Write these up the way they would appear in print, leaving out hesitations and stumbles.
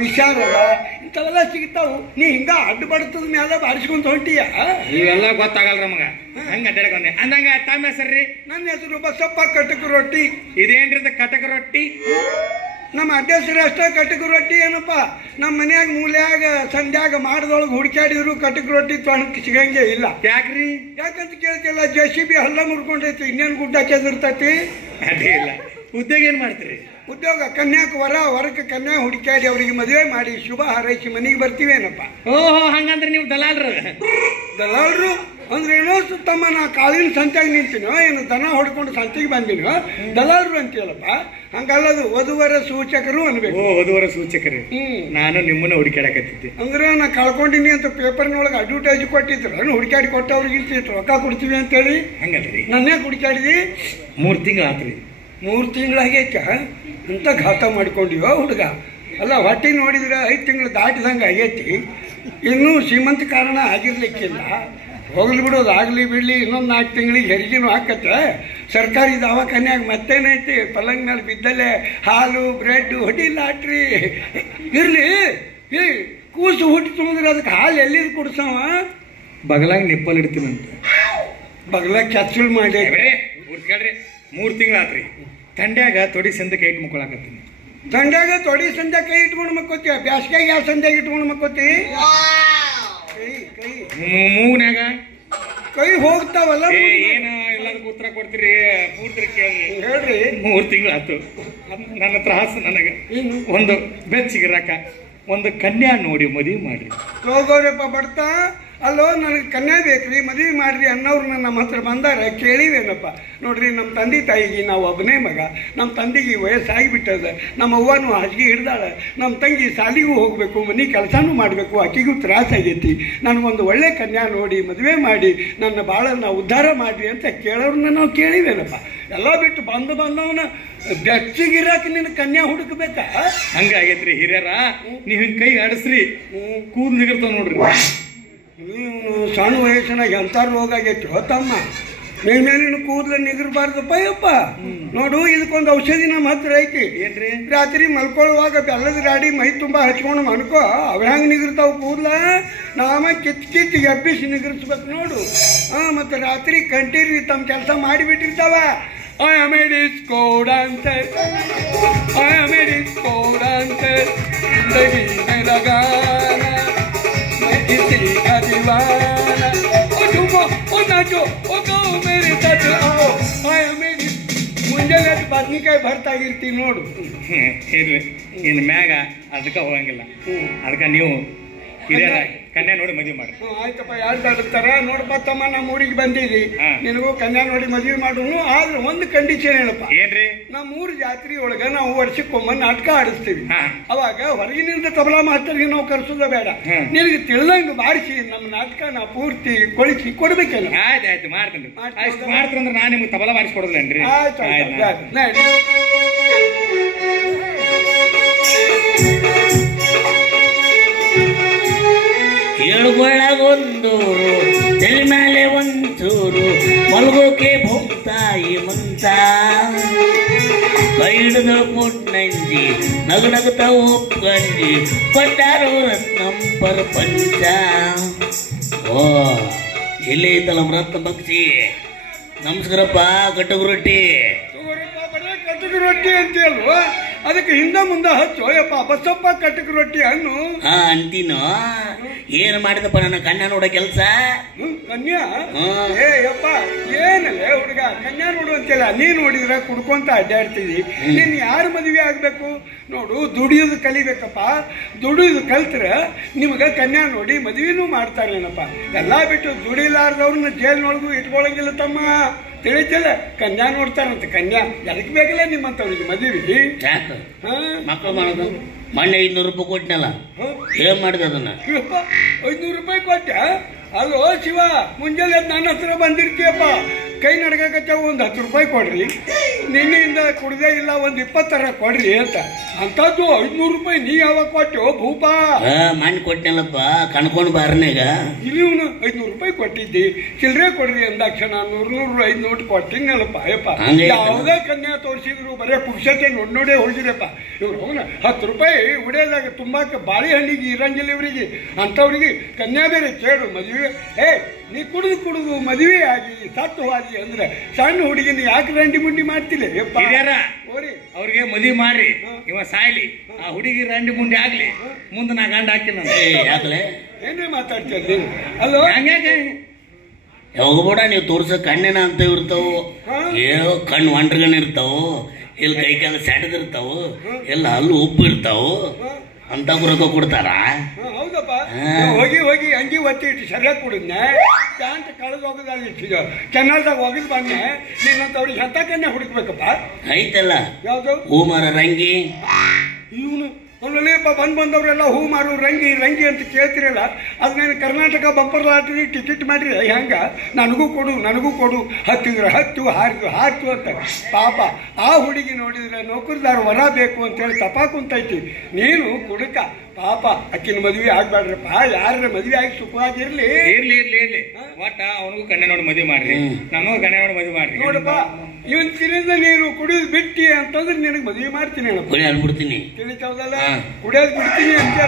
ವಿಚಾರದ ಇಂಥವೆಲ್ಲ ಸಿಗ್ತಾವು. ನೀ ಹಿಂಗ ಅಡ್ಡು ಬಡ್ತದ ಮೇಲೆ ಬಾರಿಸ್ಕೊಂತ ಹೊಂಟಿಯ. ಇವೆಲ್ಲ ಗೊತ್ತಾಗಲ್ಲ ನಮಗ. ಹಂಗ ಅಡ್ಡಾಡ್ಕೊಂಡೆ ಅಂದಂಗ ತಮ್ಮ ಹೆಸರ್ರಿ? ನನ್ನ ಹೆಸರು ಬಸಪ್ಪ ಕಟಕ ರೊಟ್ಟಿ. ಇದೇನ್ರಿ ಕಟಕ ರೊಟ್ಟಿ? ನಮ್ಮ ಅಡ್ಡೆಸರು ಅಷ್ಟೇ ಕಟಕ ರೊಟ್ಟಿ ಏನಪ್ಪ. ನಮ್ಮ ಮನ್ಯಾಗ ಮೂಲ್ಯಾಗ ಸಂಧ್ಯಾಗ ಮಾಡದೊಳಗೆ ಹುಡುಕಾಡಿದ್ರು ಕಟಕ ರೊಟ್ಟಿ ತೊಣಕ್ಕೆ ಸಿಗಂಗೆ ಇಲ್ಲ. ಯಾಕ್ರಿ? ಯಾಕಂತ ಕೇಳ್ತಿಲ್ಲ, JCB ಹಲ್ಲ ಮುರ್ಕೊಂಡೈತಿ, ಇನ್ನೇನು ಗುಡ್ಡ ಕೆದಿರ್ತೈತಿ. ಅದೇ ಇಲ್ಲ. ಉದ್ಯೋಗ ಏನ್ ಮಾಡ್ತೀರಿ? ಉದ್ಯೋಗ ಕನ್ಯಾಕ ವರಕ್ಕೆ ಕನ್ಯಾ ಹುಡುಕಾಡಿ ಅವ್ರಿಗೆ ಮದುವೆ ಮಾಡಿ ಶುಭ ಹಾರೈಸಿ ಮನೆಗೆ ಬರ್ತೀವೇನಪ್ಪ. ಓಹೋ, ಹಂಗಂದ್ರೆ ನೀವು ದಲಾಲ್ರು? ದಲಾಲ್ರು ಅಂದ್ರೆ ಏನೋ ತಮ್ಮ, ನಾ ಕಾಳಿನ ಸಂತೆಗೆ ನಿಂತೀನೋ ಏನು ದನ ಹೊಡ್ಕೊಂಡು ಸಂತೆಗೆ ಬಂದಿನೋ ದಲಾಲ್ರು ಅಂತೀವಲ್ಲಪ್ಪ. ಹಂಗಲ್ಲದು ವಧುವರ ಸೂಚಕರು ಅನ್ಬೇಕು. ವಧುವರ ಸೂಚಕರು. ನಾನು ನಿಮ್ಮನ್ನ ಹುಡುಕಾಡಕತ್ತಿದ್ದೆ. ಅಂದ್ರೆ ನಾ ಕಳ್ಕೊಂಡಿನಿ ಅಂತ ಪೇಪರ್ನೊಳಗೆ ಅಡ್ವರ್ಟೈಸ್ ಕೊಟ್ಟಿದ್ರು, ಹುಡುಕಾಡಿ ಕೊಟ್ಟವ್ರಿಗೆ ರೊಕ್ಕ ಕೊಡ್ತೀವಿ ಅಂತೇಳಿ. ಹಂಗಲ್ರಿ? ನನ್ನೇ ಹುಡುಕಾಡಿದಿ. 3 ತಿಂಗಳು ಆತ್ರಿ. 3 ತಿಂಗಳಾಗೈತ ಅಂತ ಘಾತ ಮಾಡ್ಕೊಂಡಿವ ಹುಡುಗ. ಅಲ್ಲ, ಹೊಟ್ಟೆ ನೋಡಿದ್ರೆ 5 ತಿಂಗಳು ದಾಟಿದಂಗೆ ಆಗೈತಿ. ಇನ್ನೂ ಶ್ರೀಮಂತ ಕಾರಣ ಆಗಿರ್ಲಿಕ್ಕಿಲ್ಲ. ಹೋಗ್ಲಿ ಬಿಡೋದು, ಆಗಲಿ ಬಿಡಲಿ, ಇನ್ನೊಂದು 4 ತಿಂಗಳಿಗೆ ಹೆರಿಗೆನೂ ಹಾಕತ್ತೆ. ಸರ್ಕಾರಿ ದವಾಖಾನ್ಯಾಗ ಮತ್ತೇನೈತಿ, ಪಲ್ಲಂಗ್ ಮೇಲೆ ಬಿದ್ದಲ್ಲೇ ಹಾಲು ಬ್ರೆಡ್ ಹೊಡಿಲಾಟ್ರಿ. ಇರ್ಲಿ, ಕೂಸು ಹುಟ್ಟಿ ತುಂಬಿದ್ರೆ ಅದಕ್ಕೆ ಹಾಲು ಎಲ್ಲಿದು ಕುಡ್ಸವ? ಬಗಲಾಗ ನಿಪ್ಪಲ್ ಇಡ್ತೀನಂತ. ಬಗಲಾಗ ಕ್ಯಾಪ್ಸೂಲ್ ಮಾಡಿ ಕೇಳ್ರಿ. 3 ತಿಂಗಳು ಆತ್ರಿ. ತಂಡ್ಯಾಗ ತೊಡಿ ಸಂದೆ ಕೈ ಇಟ್ಟು ಮುಕ್ಕೊಳಕತ್ತೀನಿ. ತಂಡ್ಯಾಗ ತೊಡಿ ಸಂದೆ ಕೈ ಇಟ್ಕೊಂಡು ಮಕ್ಕೋತೀಯ? ಬ್ಯಾಸ್ಗ್ಯಾಗ ಯಾವ ಸಂಧ್ಯಾಗ ಇಟ್ಕೊಂಡು ಮಕ್ಕೋತಿ? ಮೂಗ್ನ್ಯಾಗ ಕೈ ಹೋಗ್ತಾವಲ್ಲ. ಏನ ಎಲ್ಲದಕ್ಕೂ ಉತ್ತರ ಕೊಡ್ತೀರಿ? ಪೂರ್ತಿ ಕೇಳ್ರಿ. ಹೇಳ್ರಿ. 3 ತಿಂಗಳು ಆತು. ನನ್ನ ತ್ರಾಸ ನನಗೆ ಒಂದು ಬೆಚ್ಚಿಗಿರಾಕ ಒಂದು ಕನ್ಯಾ ನೋಡಿ ಮದುವೆ ಮಾಡ್ರಿ. ಹೋಗೋರಪ್ಪ ಬರ್ತಾ ಅಲ್ಲೋ, ನನಗೆ ಕನ್ಯಾ ಬೇಕ್ರಿ, ಮದುವೆ ಮಾಡ್ರಿ ಅನ್ನೋರು ನಮ್ಮ ಹತ್ರ ಬಂದಾರ. ಕೇಳಿವೇನಪ್ಪ. ನೋಡ್ರಿ, ನಮ್ಮ ತಂದೆ ತಾಯಿಗೆ ನಾವು ಒಬ್ಬನೇ ಮಗ. ನಮ್ಮ ತಂದೆಗೆ ವಯಸ್ಸಾಗಿಬಿಟ್ಟದ. ನಮ್ಮ ಅವ್ವನೂ ಹಾಸಿಗೆ ಹಿಡ್ದಾಳ. ನಮ್ಮ ತಂಗಿ ಶಾಲಿಗೂ ಹೋಗಬೇಕು, ಮನೆ ಕೆಲಸನೂ ಮಾಡಬೇಕು, ಆಕೆಗೂ ತ್ರಾಸಾಗೈತಿ. ನನಗೊಂದು ಒಳ್ಳೆ ಕನ್ಯಾ ನೋಡಿ ಮದುವೆ ಮಾಡಿ ನನ್ನ ಭಾಳನ್ನ ಉದ್ಧಾರ ಮಾಡಿರಿ ಅಂತ ಕೇಳೋರನ್ನ ನಾವು ಕೇಳಿವೇನಪ್ಪ. ಎಲ್ಲ ಬಿಟ್ಟು ಬಂದವನ ಬೆಚ್ಚಿಗಿರಾಕ ನಿನ್ನ ಕನ್ಯಾ ಹುಡುಕಬೇಕಾ? ಹಂಗಾಗೈತ್ರಿ ಹಿರಿಯರ. ನೀವು ಹಿಂಗೆ ಕೈ ಆಡಿಸ್ರಿ, ಕೂದಲು ನಿಗಿರ್ತಾವ ನೋಡ್ರಿ. ನೀನು ಸಣ್ಣ ವಯಸ್ಸಿನಾಗ ಎಂಥ ರೋಗ ಆಗೈತಿ ತಮ್ಮ. ಮೇಲಿನ ಕೂದಲು ನಿಗಿರ್ಬಾರ್ದಪ್ಪ ಯಪ್ಪ. ನೋಡು, ಇದಕ್ಕೊಂದು ಔಷಧಿ ನಮ್ಮ ಹತ್ರ ಐತಿ. ಏನ್ರಿ? ರಾತ್ರಿ ಮಲ್ಕೊಳ್ಳುವಾಗ ಬೆಲ್ಲದ ರಾಡಿ ಮೈ ತುಂಬ ಹಚ್ಕೊಂಡು ಅನ್ಕೋ, ಅವ ಹೆಂಗೆ ನಿಗಿರ್ತಾವ ಕೂದಲ? ನಾಮ ಕಿತ್ತು ಎಬ್ಬಿಸಿ ನಿಗಿರ್ಸ್ಬೇಕು ನೋಡು. ಮತ್ತು ರಾತ್ರಿ ಕಂಟಿನ್ಯೂ ತಮ್ಮ ಕೆಲಸ ಮಾಡಿಬಿಟ್ಟಿರ್ತಾವ. I am a disco dancer, I am a disco dancer, baby mera gaana, मैं इसी का दीवाना, ओ झूमो, ओ नाचो, ओ गाओ मेरे साथ आओ, I am a ಮುಂಜಾನೆ ಬದ್ನಿಕಾಯಿ ಬರ್ತಾಗಿರ್ತೀವಿ ನೋಡು. ಇರ್ರಿ, ಇನ್ನು ಮ್ಯಾಗ ಅದಕ್ಕೆ ಹೋಗಂಗಿಲ್ಲ. ಅದಕ್ಕೆ ನೀವು ಹಿರಿಯರ ಕನ್ಯಾ ನೋಡಿ ಮದುವೆ ಮಾಡಿ. ಆಯ್ತಪ್ಪ, ಯಾರು ತಡ್ತಾರ? ನೋಡಪ್ಪ ತಮ್ಮ, ನಮ್ಮ ಊರಿಗೆ ಬಂದಿದ್ದಿ, ನಿನಗೂ ಕನ್ಯಾ ನೋಡಿ ಮದುವೆ ಮಾಡೋನು. ಆದ್ರೆ ಒಂದು ಕಂಡೀಷನ್ ಏನಪ್ಪ? ಏನ್ರಿ? ನಮ್ಮ ಊರ ಜಾತ್ರೆ ಒಳಗ ನಾವು ವರ್ಷಕ್ಕೊಮ್ಮೆ ನಾಟಕ ಆಡಿಸ್ತೀವಿ. ಅವಾಗ ಹೊರಗಿನಿಂದ ತಬಲಾ ಮಾಸ್ತರ್ಗೆ ನಾವು ಕರ್ಸೋದ ಬೇಡ, ನಿನಗೆ ತಿಳಿದಂಗ ಬಾರಿಸಿ ನಮ್ಮ ನಾಟಕ ನಾವು ಪೂರ್ತಿ ಕೊಳಿಸಿ ಕೊಡ್ಬೇಕಲ್ಲ. ಆಯ್ತು ಮಾಡ್ತೀನಿ. ಮಾಡ್ತೀರಂದ್ರೆ ನಾನು ನಿಮ್ಗೆ ತಬಲಾ ಬಾರಿಸ್ಕೊಡೋದಿಲ್ಲೇನ್ರಿ? ಏಳುಗೊಳಗೊಂದೂರು ತಲೆ ಮೇಲೆ ಒಂಚೂರು ಮಲ್ಗೋಕೆ ಭೂತಾಯಿ ಮಂತ ಕೈ ಹಿಡಿದು ಕೊಟ್ಟಂಜಿ ನಗು ನಗುತ್ತಾ ಒಪ್ಕಂಜಿ ಕೊಟ್ಟಾರೋ ರತ್ನಂ ಪಂಚ. ಓ, ಇಲ್ಲೇ ಐತಲ್ಲ ರತ್ನ ಪಕ್ಷಿ. ನಮಸ್ಕಾರಪ್ಪ, ಕಟಕ ರೊಟ್ಟಿ. ಕಟಕ ರೊಟ್ಟಿ ಅಂತೀಯಲ್ವ? ಅದಕ್ಕೆ ಹಿಂದ ಮುಂದೆ ಹಚ್ಚೋ ಯಪ್ಪ, ಬಸಪ್ಪ ಕಟಕ ರೊಟ್ಟಿ ಅನ್ನು. ಅಂತೀನೋ. ಏನು ಮಾಡಿದಪ್ಪ ನನ್ನ ಕನ್ಯಾ ನೋಡೋ ಕೆಲಸ? ಕನ್ಯಾ? ಏ ಯಪ್ಪ, ಏನಲ್ಲ ಹುಡುಗ, ಕನ್ಯಾ ನೋಡು ಅಂತಿಲ್ಲ. ನೀ ನೋಡಿದ್ರ ಕುಡ್ಕೊಂತ ಅಡ್ಡಾಡ್ತಿದಿ. ನೀನ್ ಯಾರು ಮದುವೆ ಆಗ್ಬೇಕು? ನೋಡು, ದುಡಿಯೋದು ಕಲಿಬೇಕಪ್ಪ. ದುಡಿಯೋದು ಕಲ್ತ್ರ ನಿಮ್ಗ ಕನ್ಯಾ ನೋಡಿ ಮದುವೆನೂ ಮಾಡ್ತಾರೇನಪ್ಪ. ಎಲ್ಲಾ ಬಿಟ್ಟು ದುಡಿಲಾರ್ದವ್ರನ್ನ ಜೈಲ್ನೊಳಗೂ ಇಟ್ಕೊಳಂಗಿಲ್ಲ ತಮ್ಮ. ತಿಳಿತಿಲ್ಲ? ಕನ್ಯಾ ನೋಡ್ತಾರಂತೆ. ಕನ್ಯಾ ಎದಕ್ ಬೇಕಲ್ಲ ನಿಮ್ಮಂತವ್ರಿಗೆ ಮದುವೆ? ಮಕ್ಕಳು ಮಾಡೋದು. ಮೊನ್ನೆ 500 ರೂಪಾಯಿ ಕೊಟ್ಟನಲ್ಲ, ಏನ್ ಮಾಡಿದೆ ಅದನ್ನ? 500 ರೂಪಾಯಿ ಕೊಟ್ಟ? ಅಲ್ಲೋ ಶಿವ, ಮುಂಜಾನೆ ನನ್ನ ಹತ್ರ ಬಂದಿರ್ತೀಯಪ್ಪ. ಕೈ ನಡ್ಕಕತ್ತಾವ, ಒಂದು 10 ರೂಪಾಯಿ ಕೊಡ್ರಿ, ನಿನ್ನೆಯಿಂದ ಕುಡ್ದೇ ಇಲ್ಲ, ಒಂದು 20 ಕೊಡ್ರಿ ಅಂತ. ಅಂಥದ್ದು 500 ರೂಪಾಯಿ ನೀ ಯಾವಾಗ ಕೊಟ್ಟೆವು ಭೂಪ? ಮಣ್ಣು ಕೊಟ್ಟನಲ್ಲಪ್ಪ, ಕಣ್ಕೊಂಡು ಬಾರನೀಗ. ಇಲ್ಲಿ 500 ರೂಪಾಯಿ ಕೊಟ್ಟಿದ್ದಿ, ಚಿಲ್ಲರೆ ಕೊಡ್ರಿ ಅಂದಾಕ್ಷಣ 100 ನೋಟ್ ಕೊಟ್ಟಿನಲ್ಲಪ್ಪ. ಅಯ್ಯಪ್ಪ, ಯಾವುದೇ ಕನ್ಯಾ ತೋರಿಸಿದ್ರು ಬರೇ ಪುರುಷತೆ ನೋಡೇ ಹೋಗಿರಪ್ಪ. ಇವ್ರು ಹೋಗ 10 ರೂಪಾಯಿ ಉಡಿಯೋದಾಗ ತುಂಬಾಕ ಬಾಳೆಹಣ್ಣಿಗೆ ಇರಂಗಿಲ್ಲ ಇವರಿಗೆ. ಅಂಥವ್ರಿಗೆ ಕನ್ಯಾ ಬೇರೆ ಕೇಳು. ಮದುವೆ ನೀ ಕುಡಿದು ಮದುವೆ ಆಗಿ ಸತ್ತು ಆಗಿ ಅಂದ್ರೆ ಸಣ್ಣ ಹುಡುಗಿನ ಯಾಕೆ ರಂಡಿ ಮುಂಡಿ ಮಾಡ್ತಿಲ್ಲ? ಅವ್ರಿಗೆ ಮದುವೆ ಮಾಡ್ರಿ, ಇವ ಸಾಯ್ಲಿ, ಆ ಹುಡುಗಿ ರಂಡಿ ಮುಂಡಿ ಆಗ್ಲಿ, ಮುಂದೆ ನಾ ಗಂಡ ಹಾಕಿನ ಯಾಕಲೆ ಏನೇ ಮಾತಾಡ್ತೀರ ನೀನು? ಅಲ್ಲೋ ಹಂಗೆ ಹೋಗ್ಬೇಡ, ನೀವು ತೋರ್ಸೋ ಕಣ್ಣಿನ ಅಂತ ಇರ್ತಾವು, ಏನೋ ಕಣ್ಣು ಒಂಡ್ರಗನ್ ಇರ್ತಾವು, ಇಲ್ಲಿ ಕೈ ಕಾಲ ಸೆಟದಿರ್ತಾವು, ಎಲ್ಲ ಹಲ್ಲು ಉಪ್ಪು ಇರ್ತಾವು, ಅಂತ ರೊಕ್ಕ ಕೊಡ್ತಾರ? ಹೌದಪ್ಪ. ಹೋಗಿ ಅಂಗಿ ಒತ್ತಿ ಇಟ್ಟು ಸರಿಯಾಗಿ ಕುಡಿದ್ನೆ, ಪ್ಯಾಂಟ್ ಕಳೆದು ಹೋಗೋದಲ್ಲಿ ಇಟ್ಟಿದ್ಯೋ, ಕೆನಲ್ದಾಗ ಹೋಗಿದ್ ಬಂದೆ. ನೀನಂತವ್ರಿಗೆ ಎಂತ ಕನ್ಯಾ ಹುಡುಕ್ಬೇಕಪ್ಪ? ಐತಲ್ಲ ಯಾವ್ದು ಹೂ ಮರ ರಂಗಿ. ಇವನು ಅಲ್ಲಪ್ಪ ಬಂದವರೆಲ್ಲ ಹೂ ಮಾರು ರಂಗಿ ಅಂತ ಕೇಳ್ತಿರಲ್ಲ. ಅದನ್ನ ಕರ್ನಾಟಕ ಬಂಪರ್ ಲಾಟರಿ ಟಿಕೆಟ್ ಮಾಡಿರಿ ಹೆಂಗ? ನನಗೂ ಕೊಡು, ಹತ್ತಿದ್ರೆ ಹಾರ್ತು ಅಂತ. ಪಾಪ ಆ ಹುಡುಗಿ ನೋಡಿದ್ರೆ ನೌಕರಿದಾರ ವರ ಬೇಕು ಅಂತೇಳಿ ತಪಾ ಕುಂತೈತಿ. ನೀನು ಕುಡುಕ ಪಾಪ, ಅಕ್ಕಿನ ಮದುವೆ ಆಗ್ಬೇಡ್ರಪ್ಪ. ಯಾರ ಮದುವೆ ಆಗಿ ಸುಖವಾಗಿರ್ಲಿ. ಇರ್ಲಿ ಒಟ್ಟ ಅವನಿಗೂ ಕಣ್ಣೆ ನೋಡಿ ಮದುವೆ ಮಾಡ್ರಿ, ನಮಗೂ ಕಣ್ಣೆ ನೋಡಿ ಮದುವೆ ಮಾಡ್ರಿ. ನೋಡಪ್ಪ, ಇವನ್ ತಿನ್ನಿಂದ ನೀನು ಕುಡಿಯೋದು ಬಿಟ್ಟಿ ಅಂತಂದ್ರೆ ನಿನಗೆ ಮದುವೆ ಮಾಡ್ತೀನಿ ಅನ್ಬಿಡ್ತೀನಿ. ತಿಳಿತಾವದಲ್ಲ, ಕುಡಿಯೋದು ಬಿಡ್ತೀನಿ ಅಂತ.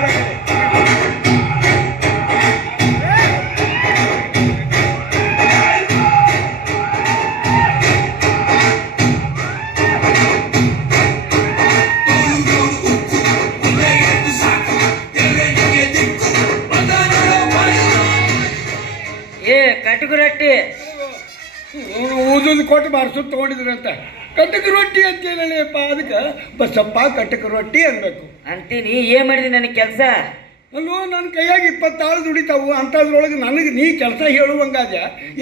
ಕಟಕ ರೊಟ್ಟಿ ಊದೊಂದು ಕೊಟ್ಟು ಬಾರಿಸು ತಗೊಂಡಿದ್ರಂತ. ಕಟಕ ರೊಟ್ಟಿ ಅಂತ ಹೇಳಪ್ಪ, ಅದಕ್ಕೆ ಬಸಪ್ಪ ಕಟಕ ರೊಟ್ಟಿ ಅನ್ಬೇಕು ಅಂತೀನಿ. ಏನ್ ಮಾಡಿದಿ ನನಗೆ ಕೆಲಸ? ಅಲ್ಲೋ ನನ್ನ ಕೈಯಾಗ 20 ಆಳು ದುಡಿತಾವು, ಅಂತದ್ರೊಳಗೆ ನನಗೆ ನೀ ಕೆಲಸ ಹೇಳುವಂಗಾದ.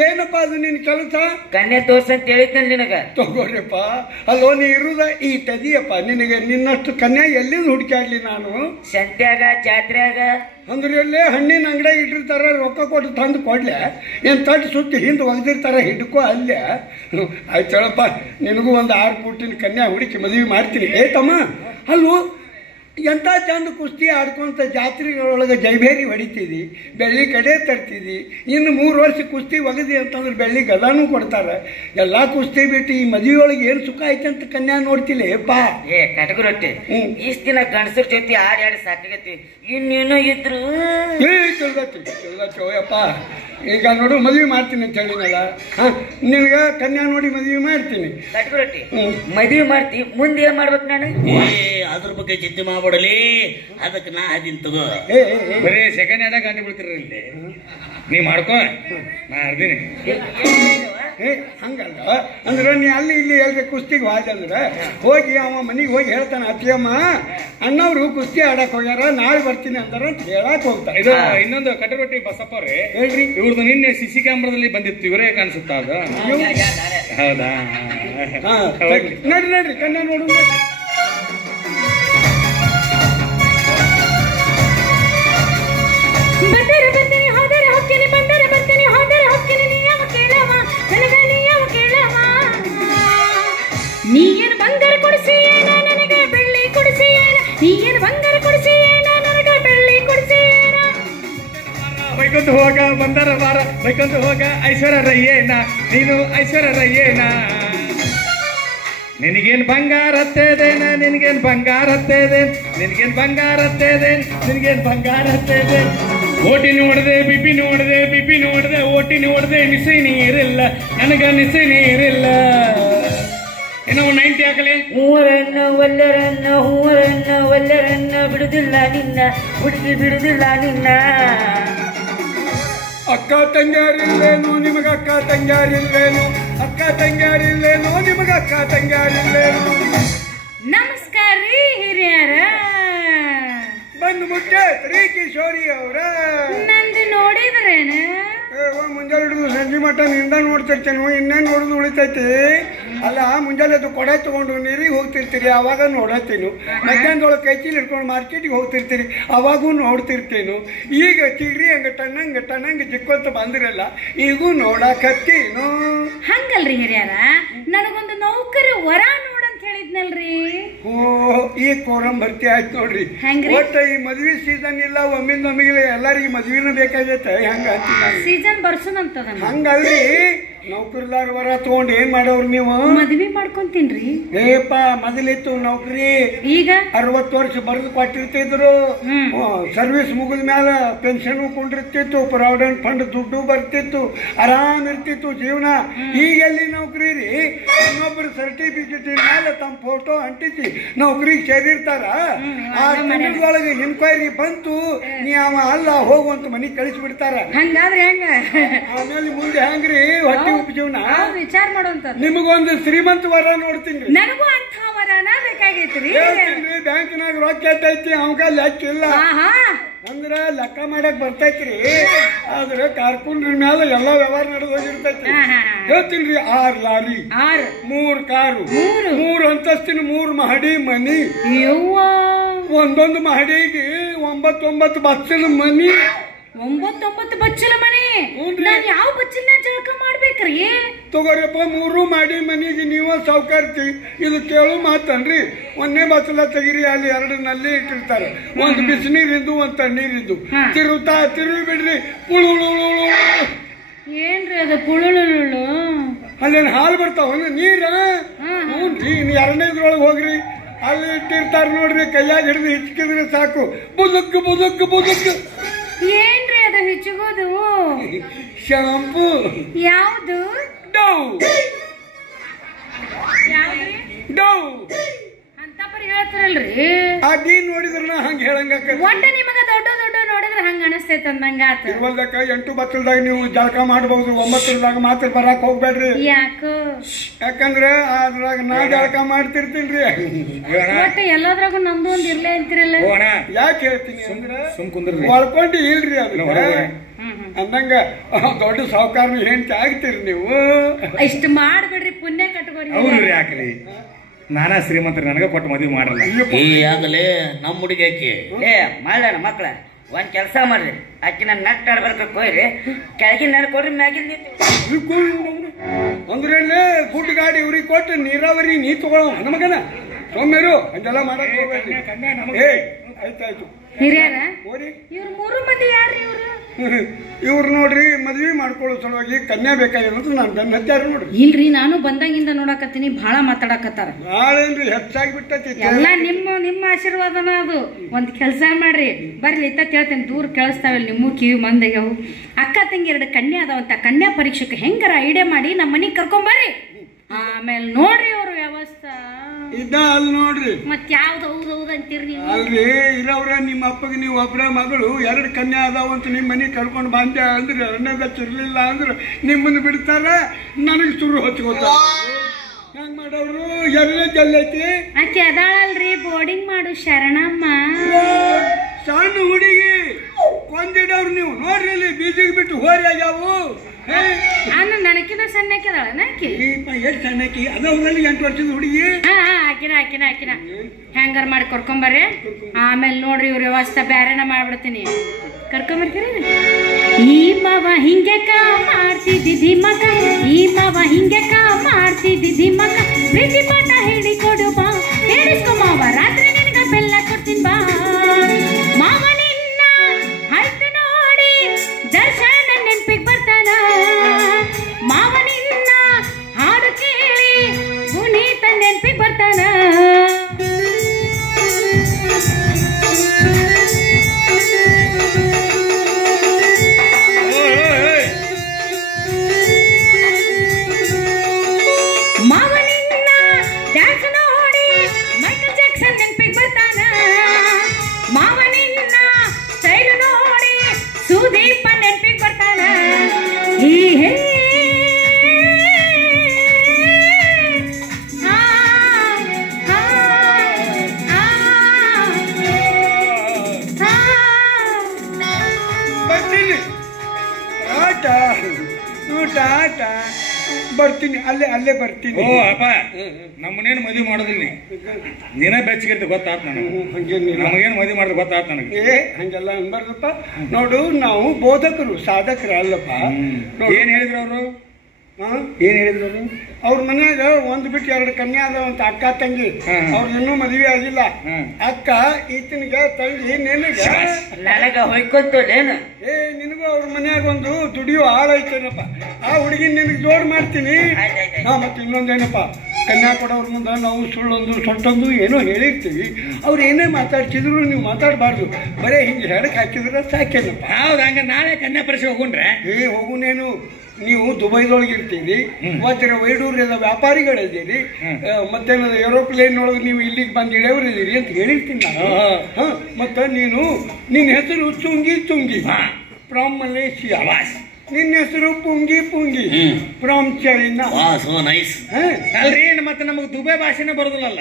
ಏನಪ್ಪ ಅದು ನಿನ್ ಕೆಲಸ? ಕನ್ಯೆ ತೋರ್ಸ ಅಂತ ಹೇಳಿದ್ನಲ್ಲ ನಿನಗ. ತಗೋರಿಪ್ಪ. ಅಲ್ಲೋ ನೀ ಇರುದ ಈ ತದಿಯಪ್ಪ, ನಿನಗೆ ನಿನ್ನಷ್ಟು ಕನ್ಯಾ ಎಲ್ಲಿಂದ ಹುಡುಕಾಡ್ಲಿ ನಾನು? ಸಂತ್ಯಾಗ ಜಾತ್ರೆಯಾಗ ಅಂದ್ರೆ ಎಲ್ಲೇ ಹಣ್ಣಿನ ಅಂಗಡಿಯಾಗ ಇಟ್ಟಿರ್ತಾರ, ರೊಕ್ಕ ಕೊಟ್ಟು ತಂದು ಕೊಡ್ಲೆ, ಏನು ತಟ್ಟು ಸುತ್ತಿ ಹಿಂದೆ ಒಗ್ದಿರ್ತಾರ, ಹಿಡ್ಕೋ ಅಲ್ಲೇ. ಆಯ್ತಳಪ್ಪ, ನಿನಗೂ ಒಂದು 6 ಫೂಟಿನ ಕನ್ಯಾ ಹುಡುಕಿ ಮದುವೆ ಮಾಡ್ತೀನಿ. ತಮ್ಮ ಅಲ್ವೋ, ಎಂಥ ಚಂದ ಕುಸ್ತಿ ಆಡ್ಕೊಂತ ಜಾತ್ರೆಗಳೊಳಗೆ ಜೈಬೇರಿ ಹೊಡಿತಿದ್ದಿ, ಬೆಳ್ಳಿ ಕಡೆ ತರ್ತಿದ್ದಿ. ಇನ್ನು 3 ವರ್ಷ ಕುಸ್ತಿ ಒಗದಿ ಅಂತಂದ್ರೆ ಬೆಳ್ಳಿ ಗದಾನು ಕೊಡ್ತಾರೆ. ಎಲ್ಲ ಕುಸ್ತಿ ಬಿಟ್ಟು ಈ ಮದುವೆ ಒಳಗೆ ಏನು ಸುಖ ಐತೆ ಅಂತ ಕನ್ಯಾ ನೋಡ್ತಿಲ್ಲ ಪಾ. ಕಟಕ ರೊಟ್ಟಿ ಇಷ್ಟ ದಿನ ಗಂಡಸರ ಜೊತೆ ಆಡಿ ಸಾಕಾಗೈತಿ, ಇನ್ನೇನೋ ಇದ್ರು ತಿಳ್ದತ್ತೋಯಪ್ಪ. ಈಗ ನೋಡು ಮದುವೆ ಮಾಡ್ತೀನಿ ಅಂತ ಹೇಳಿನಲ್ಲ, ನಿನಗೆ ಕನ್ಯಾ ನೋಡಿ ಮದುವೆ ಮಾಡ್ತೀನಿ. ಕಟಕ ರೊಟ್ಟಿ ಮದುವೆ ಮಾಡ್ತಿ, ಮುಂದೆ ಏನ್ ಮಾಡ್ಬೇಕು ನಾನು? ಅದ್ರ ಬಗ್ಗೆ ಚಿಂತೆ ಮಾಡ್ಬಿಡಲಿ, ಅದಕ್ಕೆ ನಾ ಅದೀನಿ ತಗೋ. ಬರೀ ಸೆಕೆಂಡ್ ಹ್ಯಾಂಡ್ ಗಂಟೆ ಬಿಡ್ತಿರ ಇಲ್ಲಿ, ನೀ ಮಾಡ್ಕೋ, ನಾ ಅರ್ದೀನಿ. ಹಂಗಲ್ಲ ಅಂದ್ರೆ ನೀ ಅಲ್ಲಿ ಇಲ್ಲಿ ಎಲ್ರಿ ಕುಸ್ತಿಗೆ ಹೋದಂದ್ರೆ ಹೋಗಿ ಅವ ಮನೆಗೆ ಹೋಗಿ ಹೇಳ್ತಾನೆ, ಅತ್ತಿಯಮ್ಮ ಅಣ್ಣವ್ರು ಕುಸ್ತಿ ಆಡಕ್ ಹೋಗ್ಯಾರ, ನಾಳೆ ಬರ್ತೀನಿ ಅಂತಾರ ಅಂತ ಹೇಳಕ್ ಹೋಗ್ತಾರೆ. ಇದು ಇನ್ನೊಂದು ಕಟರೊಟ್ಟಿ ಬಸಪ್ಪ ಅವ್ರೆ ಹೇಳ್ರಿ, ಇವ್ರದ್ದು ನಿನ್ನೆ CC ಕ್ಯಾಮ್ರಾದಲ್ಲಿ ಬಂದಿತ್ತು, ಇವರೇ ಕಾಣಿಸುತ್ತಾ ಅದು? ಹೌದಾ? ನಡ್ರಿ ಕನ್ಯಾ ನೋಡು. ನೀನು ಬಂಗಾರ ಕೊಡಿಸಿ ಏನ ನನಗೆ ಬೆಳ್ಳಿ ಕೊಡಿಸಿ ಏನ, ನೀನು ಬಂಗಾರ ಕೊಡಿಸಿ ಏನ ನನಗೆ ಬೆಳ್ಳಿ ಕೊಡಿಸಿ ಏನ. ಬೈಕೊಂತ ಹೋಗ ಬಂದರ ಬಾರ, ಬೈಕೊಂತ ಹೋಗ ಐಶ್ವರ್ಯ ರಯ್ಯೇನ, ನೀನು ಐಶ್ವರ್ಯ ರಯ್ಯೇನ. ನಿನಗೇನು ಬಂಗಾರ ಹತ್ತೇದೇನ, ನಿನಗೇನು ಬಂಗಾರ ಹತ್ತೇದೇನ್, ನಿನಗೇನು ಬಂಗಾರ ಹತ್ತೇದೇನ್, ನಿನಗೇನು ಬಂಗಾರ ಹತ್ತೇದೇನ್. ಓಟಿ ನೋಡಿದೆ ಬಿಪಿ ನೋಡಿದೆ ಓಟಿ ನೋಡಿದೆ, ನಿಸೆ ನೀರಿಲ್ಲ ನನಗ, ನಿಸೆ ನೀರಿಲ್ಲ. ಏನೋ 90 ಹಾಕಲಿ. ಹೂವರನ್ನ ಒಲ್ಲರನ್ನ ಬಿಡುದಿಲ್ಲ ನಿನ್ನ ಹುಡುಗಿ, ಬಿಡುದಿಲ್ಲ ನಿನ್ನ. ಅಕ್ಕ ತಂಗ್ಯಾರಿಲ್ಲೇನು ನಿಮಗ, ಅಕ್ಕ ತಂಗ್ಯಾರಿಲ್ಲೇನು, ಅಕ್ಕ ತಂಗ್ಯಾರಿಲ್ಲೇನು ನಿಮಗ, ಅಕ್ಕ ತಂಗ್ಯಾರಿಲ್ಲೇನು. ನಮಸ್ಕಾರ ರೀ ಹಿರಿಯರ. ಬಂದು ಮುಟ್ಟೆ ರೀ ಕಿಶೋರಿ ಅವ್ರ. ನಂದು ನೋಡಿದ್ರೇನ? ಮುಂಜಾನೆ ಹಿಡಿದು ಸಂಜೆ ಮಟ್ಟ ನಿಂದ ನೋಡ್ತಿರ್ತೇನು, ಇನ್ನೇನು ನೋಡುದು ಉಳಿತೈತಿ. ಅಲ್ಲ ಮುಂಜಾನೆ ಅದು ಕೊಡೆ ತಗೊಂಡು ನೀರಿಗೆ ಹೋಗ್ತಿರ್ತೀರಿ ಅವಾಗ ನೋಡತ್ತೀನು. ಮಧ್ಯಾಹ್ನದೊಳಗೆ ಕೈ ಚೀಲ ಹಿಡ್ಕೊಂಡು ಮಾರ್ಕೆಟಿಗೆ ಹೋಗ್ತಿರ್ತೀರಿ ಅವಾಗೂ ನೋಡ್ತಿರ್ತೇನು. ಈಗ ಚಿಗ್ರಿ ಹಂಗ ಟಣ್ಣಂಗ ಜಿಕ್ಕೊಂತ ಬಂದಿರಲ್ಲ ಈಗೂ ನೋಡಾಕತ್ತೀನು. ಹಂಗಲ್ರಿ ಹಿರಿಯರ, ನನಗೊಂದು ನೌಕರಿ ವರ ನೋಡಂತ ಹೇಳಿದ್ನಲ್ರಿ. ಓ ಈ ಕೋರಂ ಭರ್ತಿ ಆಯ್ತು ನೋಡ್ರಿ. ಹೆಂಗ್ರಿ? ಒಟ್ಟ ಈ ಮದ್ವಿ ಸೀಸನ್ ಇಲ್ಲ, ಒಮ್ಮಿಂದೊಮ್ಮಿಗೆ ಎಲ್ಲರಿಗೂ ಮದ್ವಿನ ಬೇಕಾಗೈತೆ. ಹೆಂಗ ಸೀಸನ್ ಬರ್ಸೋದಂತದ. ಹಂಗಲ್ರಿ, ನೌಕರಿದಾರ ವರ ತಗೊಂಡ್ ಏನ್ ಮಾಡೋರು ನೀವು? ಮದ್ವಿ ಮಾಡ್ಕೊಂತೀನ್ರಿ. ಏಪ ಮೊದಲಿತ್ತು ನೌಕರಿ, ಈಗ 60 ವರ್ಷ ಬರೆದು ಕೊಟ್ಟಿರ್ತಿದ್ರು. ಸರ್ವಿಸ್ ಮುಗಿದ ಮ್ಯಾಲ ಪೆನ್ಷನ್ ಕೊಂಡಿರ್ತಿತ್ತು, ಪ್ರಾವಿಡೆಂಟ್ ಫಂಡ್ ದುಡ್ಡು ಬರ್ತಿತ್ತು, ಆರಾಮ್ ಇರ್ತಿತ್ತು ಜೀವನ. ಈಗ ಎಲ್ಲಿ ನೌಕರಿ ರೀ? ಇನ್ನೊಬ್ರು ಸರ್ಟಿಫಿಕೇಟ್ ಮೇಲೆ ತಮ್ಮ ಫೋಟೋ ಅಂಟಿಸಿ ನೌಕರಿಗೆ ಸೇರಿರ್ತಾರ. ಆ ತಿಂಗಳೊಳಗೆ ಇನ್ಕ್ವೈರಿ ಬಂತು, ನೀ ಅವ ಅಲ್ಲ ಹೋಗುವಂತ ಮನಿಗ್ ಕಳಿಸ್ಬಿಡ್ತಾರ. ಹಂಗಾದ್ರೆ ಹೆಂಗ? ಆಮೇಲೆ ಮುಂದೆ ಹೆಂಗ್ರಿ ಹೊಟ್ಟೆ ಉಪಜೀವನ? ವಿಚಾರ ಮಾಡುವಂತ ನಿಮಗೊಂದು ಶ್ರೀಮಂತ ವರ ನೋಡ್ತೀನಿ. ನನಗೂ ಅಂತ ವರನ ಬೇಕಾಗೈತ್ರಿ. ಬ್ಯಾಂಕಿನಾಗ ರೊಕ್ಕ ಎತ್ತೈತಿ, ಅವಂಗ ಲೆಕ್ಕ ಇಲ್ಲ ಅಂದ್ರ ಲೆಕ್ಕ ಮಾಡಕ್ ಬರ್ತೈತ್ರಿ. ಆದ್ರೆ ಕಾರ್ಕುಂಡ್ರ ಮ್ಯಾಲ ಎಲ್ಲಾ ವ್ಯವಹಾರ ನಡೆದು ಹೋಗಿರ್ತೈತಿ. ಹೇಳ್ತೀನಿ, 6 ಲಾರಿ, 3 ಕಾರು, 3 ಅಂತಸ್ತಿನ 3 ಮಹಡಿ ಮನಿ, ಒಂದೊಂದು ಮಹಡಿಗೆ 9 ಬಚ್ಚಲ ಮನಿ. 9 ಬಚ್ಚಲ ಮನಿ? ನಾನ್ ಯಾವ ಬಚ್ಚಲ ಜಳಕ ಮಾಡ್ಬೇಕ್ರಿ? ತಗೋರಪ್ಪ, 3 ಮಾಡಿ ಮನಿಗೆ ನೀವ ಸೌಕರ್ತಿ. ಇದು ಕೇಳು ಮಾತನ್ರಿ. 1ನೇ ಬಚ್ಚಲ ತೆಗಿರಿ, ಅಲ್ಲಿ 2 ನಲ್ಲಿ ಇಟ್ಟಿರ್ತಾರೆ. ಒಂದು ಬಿಸಿನೀರಿಂದು, ಒಂದು ತಣ್ಣೀರಿಂದು. ತಿರುವಿ ಬಿಡ್ರಿ. ಏನ್ರಿ ಅದು ಪುಳುಳು? ಅಲ್ಲೇನು ಹಾಲು ಬರ್ತಾವ ನೀರ? ಹ್ಞೂನ್ರಿ. ಇನ್ನು 2ನೇದ್ರೊಳಗೆ ಹೋಗ್ರಿ, ಅಲ್ಲಿ ಇಟ್ಟಿರ್ತಾರ ನೋಡ್ರಿ. ಕೈಯಾಗ ಹಿಡಿದು ಹಿಚ್ಕಿದ್ರೆ ಸಾಕು, ಬುದುಕ್ ಬುದುಕ್ ಬುದುಕ್. ಏನ್ರಿ ಅದು ಹಿಚ್ಚುಗೋದು? ಶಾಂಪು. ಯಾವ್ದು? ಡವ್. ಯಾವ್ದ್ರಿ? ಡವ್ ಅಂತ ಪರಿ ಹೇಳ್ತಾರಲ್ರಿ. ಅದಿ ನೋಡಿದ್ರ ಹಂಗ ಹೇಳಂಗ ಒಟ್ಟ ನಿಮಗ ದೊಡ್ಡ ನೋಡಿದ್ರ ಹಂಗ ಅನಸ್ತೈತ ಅಂದಂಗ ಆತ. ತಿರುವಲ್ದಕ್ಕ 8 ಬತ್ತಲ್ದಾಗ ನೀವು ಜಳಕ ಮಾಡಬಹುದು, 9ದಾಗ ಮಾತ್ರ ಬರಾಕ್ ಹೋಗ್ಬೇಡ್ರಿ. ಯಾಕಂದ್ರ ಅದ್ರಾಗ ನಾ ಜಳಕ ಮಾಡ್ತಿರ್ತೀನ್ರಿ. ಒಟ್ಟ ಎಲ್ಲದ್ರಾಗೂ ನಮ್ದು ಒಂದ್ ಇರ್ಲೇ ಅಂತಿರಲ್ಲ. ಯಾಕೆ ಹೇಳ್ತೀನಿ ಅಂದ್ರೆ ಒಳ್ಕೊಂಡಿ ಇಲ್ರಿ ಅದ್ರ ಅಂದಂಗ ದೊಡ್ಡ ಸಾಹುಕಾರನು ಹೆಂಡತಿ ಆಗ್ತೀರಿ ನೀವು. ಇಷ್ಟ ಮಾಡ್ಬಿಡ್ರಿ, ಪುಣ್ಯ ಕಟ್ಕೋರಿ. ಯಾಕ್ರಿ ನಾನಾ ಶ್ರೀಮಂತರು ನನಗ ಕೊಟ್ಟು ಮದ್ವಿ ಮಾಡಲ್ಲ. ಆಗಲೇ ನಮ್ಮ ಹುಡುಗಿ ಆಕಿ ಮಾಡೋಣ ಮಕ್ಳ, ಒಂದ್ ಕೆಲಸ ಮಾಡ್ರಿ, ಆಕಿನ ನಟ್ ಆಡ್ಬರ್ಬೇಕು ಹೋಯ್ರಿ, ಕೆಳಗಿನ ನಡ್ಕೊಡ್ರಿ, ಮ್ಯಾಗಿನ ಅಂದ್ರೆ ಗುಡ್ ಗಾಡಿ ಇವ್ರಿಗೆ ಕೊಟ್ಟು ನೀರಾವರಿ ನೀ ತಗೊಳ್ಳೋ ನಮಗನ ಸೌಮ್ಯರು ಹಂಗೆಲ್ಲ ಮಾಡಕ್ ಹೋಗ್ಬೇಡ್ರಿ. ಆಯ್ತಾಯ್ತು. ಹಿರಿಯರ ಇವ್ರು 3 ಮಂದಿ ಯಾರ್ರಿ? ಇವ್ರು ನೋಡ್ರಿ ಮದ್ವಿ ಮಾಡ್ಕೊಳ್ಳೋ ಸಲುವಾಗಿ ಕನ್ಯಾ ಬೇಕಾಗಿರೋದು ನಾನು ಬೆನ್ನ ಹತ್ತಾರ ನೋಡ್ರಿ. ಇಲ್ರಿ, ನಾನು ಬಂದಾಗಿಂದ ನೋಡಕತ್ತೀನಿ, ಬಹಳ ಮಾತಾಡಕತ್ತಾರ. ಭಾಳೇನ್ರಿ, ಹೆಚ್ಚಾಗಿ ಬಿಟ್ಟೈತಿ ಎಲ್ಲ ನಿಮ್ಮ ಆಶೀರ್ವಾದನ ಅದು. ಒಂದ್ ಕೆಲಸ ಮಾಡ್ರಿ, ಬರ್ಲಿ ಇತ್ತ ಹೇಳ್ತೇನೆ, ದೂರ ಕೇಳಿಸ್ತಾವಲ್ಲ ನಿಮ್ಮ ಕಿವಿ ಮಂದಿಗೆ. ಅಕ್ಕ ತಂಗಿ 2 ಕನ್ಯಾ ಅದಾವಂತ. ಕನ್ಯಾ ಪರೀಕ್ಷೆಗೆ ಹೆಂಗಾರ ಐಡಿಯಾ ಮಾಡಿ ನಮ್ಮ ಮನಿಗ್ ಕರ್ಕೊಂಬರ್ರಿ. ಆಮೇಲೆ ನೋಡ್ರಿ ಅವ್ರ ವ್ಯವಸ್ಥೆ ಇದ ಅಲ್ಲಿ ನೋಡ್ರಿ. ಮತ್ ಯಾವ್ದು ಹೌದೌದು ಅಂತೀರಿ ನೀವು? ಅಲ್ರಿ ಇರವ್ರ ನಿಮ್ಮ ಅಪ್ಪಗೆ ನೀವು ಒಬ್ಬರ ಮಗಳು 2 ಕನ್ಯಾ ಅದಾವಂತ ನಿಮ್ಮ ಮನೆಗೆ ಕರ್ಕೊಂಡು ಬಂದೆ ಅಂದ್ರೆ 2ನೇದ ಚಿರ್ಲಿಲ್ಲ ಅಂದ್ರೆ ನಿಮ್ಮನ್ನು ಬಿಡ್ತಾರ, ನನಗೆ ಸುರು ಹೊಚ್ಕೋತಾರ. ಹೆಂಗ್ ಮಾಡವ್ರು? ಎಲ್ಲೈತಿ ಆಕೆ ಅದಾಳಲ್ರಿ ಬೋರ್ಡಿಂಗ್ ಮಾಡು ಶರಣಮ್ಮ. ಸಣ್ಣ ಹುಡುಗಿ ಕೊಂದಿಡವ್ರು ನೀವು ನೋಡ್ರಿ, ಅಲ್ಲಿ ಬೀಜಿಗೆ ಬಿಟ್ಟು ಹೋರಿ ಆಗ್ಯಾವು. ನನಕಿನ ಸಣ್ಣಕ್ಕಿದಾಳ ನಾಕಿ? ಎಷ್ಟು ಸಣ್ಣಕಿ ಅದ್ರಲ್ಲಿ 8 ವರ್ಷದ ಹುಡುಗಿ. ಆಕಿನ ಹೆಂಗಾರ ಮಾಡಿ ಕರ್ಕೊಂಬರ್ರಿ. ಆಮೇಲೆ ನೋಡ್ರಿ ಇವ್ರ ವ್ಯವಸ್ಥೆ ಬ್ಯಾರೇನ ಮಾಡ್ಬಿಡ್ತೀನಿ. ಕರ್ಕೊಂಬರ್ತೀರಿ? ಈ ಮಾವ ಹಿಂಗೆಕ ಮಾಡ್ತಿದ್ದಿ ಮಗ, ಈ ಮಾವ ಹಿಂಗೆಕ ಮಾಡ್ತಿದ್ದಿ ಮಗ, ಪ್ರೀತಿ ಪಾಠ ಹೇಳಿ ಕೊಡು ಬಾ, ಹೇಳಿಸ್ಕೊ ಮಾವ, ರಾತ್ರಿ ನಿನಗ ಬೆಲ್ಲ ಕೊಡ್ತೀನಿ ಬಾ. ಮಾವ ನಿನ್ನ ಹಲ್ತು ನೋಡಿ ದರ್ಶನ ನೆನ್ಪಿಗೆ ಬರ್ತಾನ, ಮಾವ ನಿನ್ನ ಹಾಡು ಕೇಳಿ ಪುನೀತ ನೆನ್ಪಿಗೆ ಬರ್ತಾನ. ಮಾವ ನಿನ್ನ ಡ್ಯಾನ್ಸ್ ನೋಡಿ ಮೈಕಲ್ ಜಾಕ್ಸನ್ ನೆನ್ಪಿಗೆ ಬರ್ತಾನ, ಮಾವ ನಿನ್ನ ಸ್ಟೈಲ್ ನೋಡಿ ಸುದೀಪ ನೆನ್ಪಿಗೆ ಬರ್ತಾನ. ಈ ಬರ್ತೀನಿ. ಆಟ ಊಟ ಆಟ ಬರ್ತೀನಿ, ಅಲ್ಲೇ ಬರ್ತೀನಿ. ಓ ಅಪ್ಪ, ನಮ್ಮನೇನು ಮದುವೆ ಮಾಡೋದಿಲ್ಲ ನೀನ ಬೆಚ್ಚಗಿರ್ತಿ ಗೊತ್ತಾತ್ ನನಗೆ. ನಮಗೇನು ಮದುವೆ ಮಾಡಿದ್ರೆ ಗೊತ್ತಾತ್ ನನಗೆ. ಹಂಗೆಲ್ಲ ಅನ್ಬಾರ್ದಪ್ಪ. ನೋಡು, ನಾವು ಬೋಧಕರು, ಸಾಧಕರು ಅಲ್ಲಪ್ಪ. ಏನ್ ಹೇಳಿದ್ರು ಅವರು? ಏನ್ ಹೇಳಿದ್ರು ಅವರು? ಅವ್ರ ಮನ್ಯಾಗ ಒಂದು ಬಿಟ್ಟು 2 ಕನ್ಯಾ ಅದ, ಅಂತ ಅಕ್ಕ ತಂಗಿ. ಅವ್ರ ಇನ್ನೂ ಮದುವೆ ಆಗಿಲ್ಲ. ಅಕ್ಕ ಈತನಿಗೆ ತಂಗಿ, ನಿನಗೆ ನನಗ ಹೊಯ್ಕೊಂತೇನು? ನಿನಗೂ ಅವ್ರ ಮನ್ಯಾಗ ಒಂದು ದುಡಿಯೋ ಆಳ ಐತೇನಪ್ಪ. ಆ ಹುಡುಗಿನ ನಿನಗೆ ಜೋಡ್ ಮಾಡ್ತೀನಿ. ಮತ್ತೆ ಇನ್ನೊಂದೇನಪ್ಪ, ಕನ್ಯಾ ಕೊಡೋರ್ ಮುಂದೆ ನಾವು ಸುಳ್ಳೊಂದು ಸೊಟ್ಟೊಂದು ಏನೋ ಹೇಳಿರ್ತೀವಿ. ಅವ್ರು ಏನೇ ಮಾತಾಡ್ಸಿದ್ರು ನೀವು ಮಾತಾಡಬಾರ್ದು. ಬರೇ ಹಿಂಗೆ ಹೆಡಕ್ ಹಾಕಿದ್ರೆ ಸಾಕೇನಪ್ಪ. ಹೌದು, ಹಂಗ ನಾಳೆ ಕನ್ಯಾ ಪರೀಕ್ಷೆ ಹೋಗುಣ್ರೆ? ಹೋಗುನೇನು, ನೀವು ದುಬೈದೊಳಗೆ ಇರ್ತೀರಿ, ವೈಡೂರ್ಯದ ವ್ಯಾಪಾರಿಗಳಿದ್ದೀರಿ, ಮತ್ತೇನದ ಏರೋಪ್ಲೇನ್ ಒಳಗೆ ನೀವು ಇಲ್ಲಿಗೆ ಬಂದು ಇಳಿಯವರಿದ್ದೀರಿ ಅಂತ ಹೇಳಿರ್ತೀನಿ ನಾನು. ಮತ್ತೆ ನಿನ್ನ ಹೆಸರು ಚುಂಗಿ ಫ್ರಮ್ ಮಲೇಷಿಯಾ. ನಿನ್ನ ಹೆಸರು ಪುಂಗಿ ಫ್ರಮ್ ಚೈನಾ. ಅಲ್ರಿ, ಮತ್ತೆ ನಮಗೆ ದುಬೈ ಭಾಷೆನೇ ಬರೋದಿಲ್ಲ.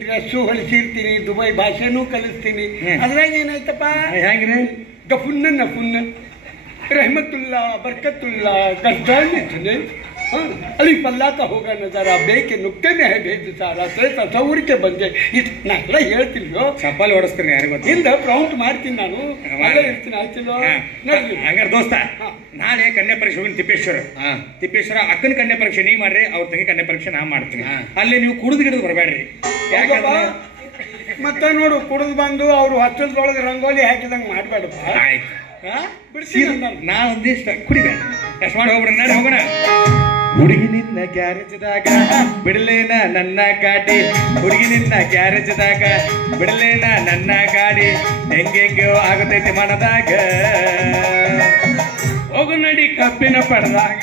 ಡ್ರೆಸ್ಸು ಹೊಲಿಸಿರ್ತೀನಿ, ದುಬೈ ಭಾಷೆನೂ ಕಲಿಸ್ತೀನಿ. ಅದ್ರಾಗ ಏನಾಯ್ತಪ್ಪ? ಹೆಂಗ್ರಿ? ನಫುನ್ನ रहमतुल्ला बरकतुल्ला गर्दान ने अली पल्ला का होगा नजारा बेके नुक्ते में है भेद सारा से तसव्वुर के बंदे ನಾನೆಲ್ಲ ಹೇಳ್ತೀನಿ. ಚಪ್ಪಲಿ ಹೊಡಿಸ್ತೀನಿ, ಯಾರಿಗೂ ಹಿಂದ ಪ್ರೌಂಟ್ ಮಾಡ್ತೀನಿ ನಾನು, ಅಲ್ಲೇ ಇರ್ತೀನಿ. ಆಯ್ತಿಲ್ಲ? ಹಂಗಾರ ದೋಸ್ತ, ನಾಳೆ ಕನ್ಯಾ ಪರೀಕ್ಷೆ ಹೋಗಿ ತಿಪ್ಪೇಶ್ವರ ಅಕ್ಕನ ಕನ್ಯಾ ಪರೀಕ್ಷೆ ನೀ ಮಾಡ್ರಿ, ಅವ್ರ ತಂಗಿ ಕನ್ಯಾ ಪರೀಕ್ಷೆ ನಾ ಮಾಡ್ತೀನಿ. ಅಲ್ಲಿ ನೀವು ಕುಡಿದು ಗಿಡದು ಬರಬೇಡ್ರಿ. ಯಾಕಂದ್ರೆ ಮತ್ತೆ ನೋಡು, ಕುಡಿದು ಬಂದು ಅವ್ರು ಹತ್ತಲದೊಳಗೆ ರಂಗೋಲಿ ಹಾಕಿದಂಗೆ ಮಾಡ್ಬೇಡಪ್ಪ. ಆಯ್ತು, ನಾ ಒಂದಿಷ್ಟ ಕುಡಿಬೇಡ, ಎಷ್ಟು ಮಾಡಿ ಹೋಗ್ಬಿಡ. ನಾಳೆ ಹೋಗೋಣ. ಹುಡುಗಿ ನಿನ್ನ ಗ್ಯಾರೇಜ್ದಾಗ ಬಿಡಲೇನ ನನ್ನ ಗಾಡಿ, ಹುಡುಗಿ ನಿನ್ನ ಗ್ಯಾರೇಜ್ದಾಗ ಬಿಡಲೇನ ನನ್ನ ಗಾಡಿ, ಹೆಂಗೆಂಗೋ ಆಗತೈತಿ ಮನದಾಗ, ಹೋಗು ನಡಿ ಕಬ್ಬಿನ ಪಡೆದಾಗ.